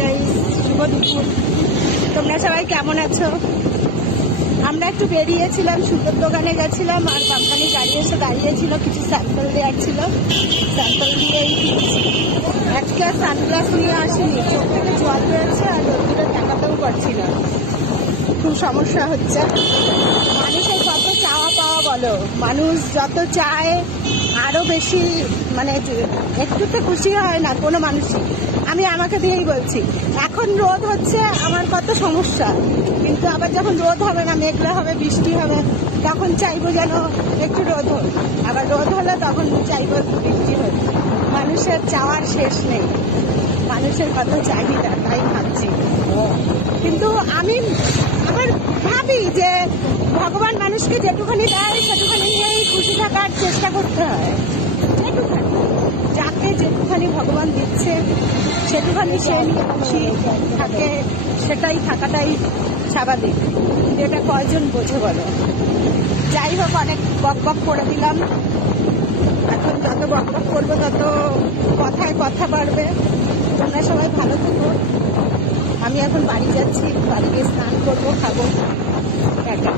Guys, শুভ দুপুর। তোমরা সবাই কেমন আছো? আমরা একটু বেরিয়েছিলাম, সুতোর দোকানে গেছিলাম, আর কোম্পানি গাড়ি এসে দাঁড়িয়েছিল, কিছু স্যাম্পল দেওয়ার ছিল, স্যাম্পল দিয়েই ফিরছি। একটা সানগ্লাস নিয়ে আসিনি, চোখ থেকে জল রয়েছে আর রোদ্দুরে তাকাতেও পারছি না, খুব সমস্যা হচ্ছে। মানুষের কত চাওয়া পাওয়া বলো, মানুষ যত চায় আরো বেশি, মানে একটুতে খুশি হয় না কোনো মানুষই। আমি আমাকে দিয়েই বলছি, এখন রোদ হচ্ছে আমার কত সমস্যা, কিন্তু আবার যখন রোদ হবে না, মেঘলা হবে, বৃষ্টি হবে, তখন চাইবো যেন একটু রোদ হোক, আবার রোদ হলে তখন চাইবো একটু বৃষ্টি হোক। মানুষের চাওয়ার শেষ নেই, মানুষের কত চাহিদা, তাই ভাবছি। কিন্তু আমি আবার ভাবি যে ভগবান মানুষকে যেটুখানি দেয় সেটুখানি নিয়েই খুশি থাকার চেষ্টা করতে হয়। যেটুখানি, যাকে যেটুখানি ভগবান দিচ্ছে সেটুখানি সে নিয়ে খুশি থাকে, সেটাই থাকাটাই স্বাভাবিক। যেটা কয়জন বোঝে বলো। যাই হোক, অনেক বক বক করে দিলাম। এখন যত বক বক করবো তত কথায় কথা বাড়বে। তোমরা সবাই ভালো থেকো। আমি এখন বাড়ি যাচ্ছি, বাড়ি গিয়ে স্নান করবো, খাবো। টাটা।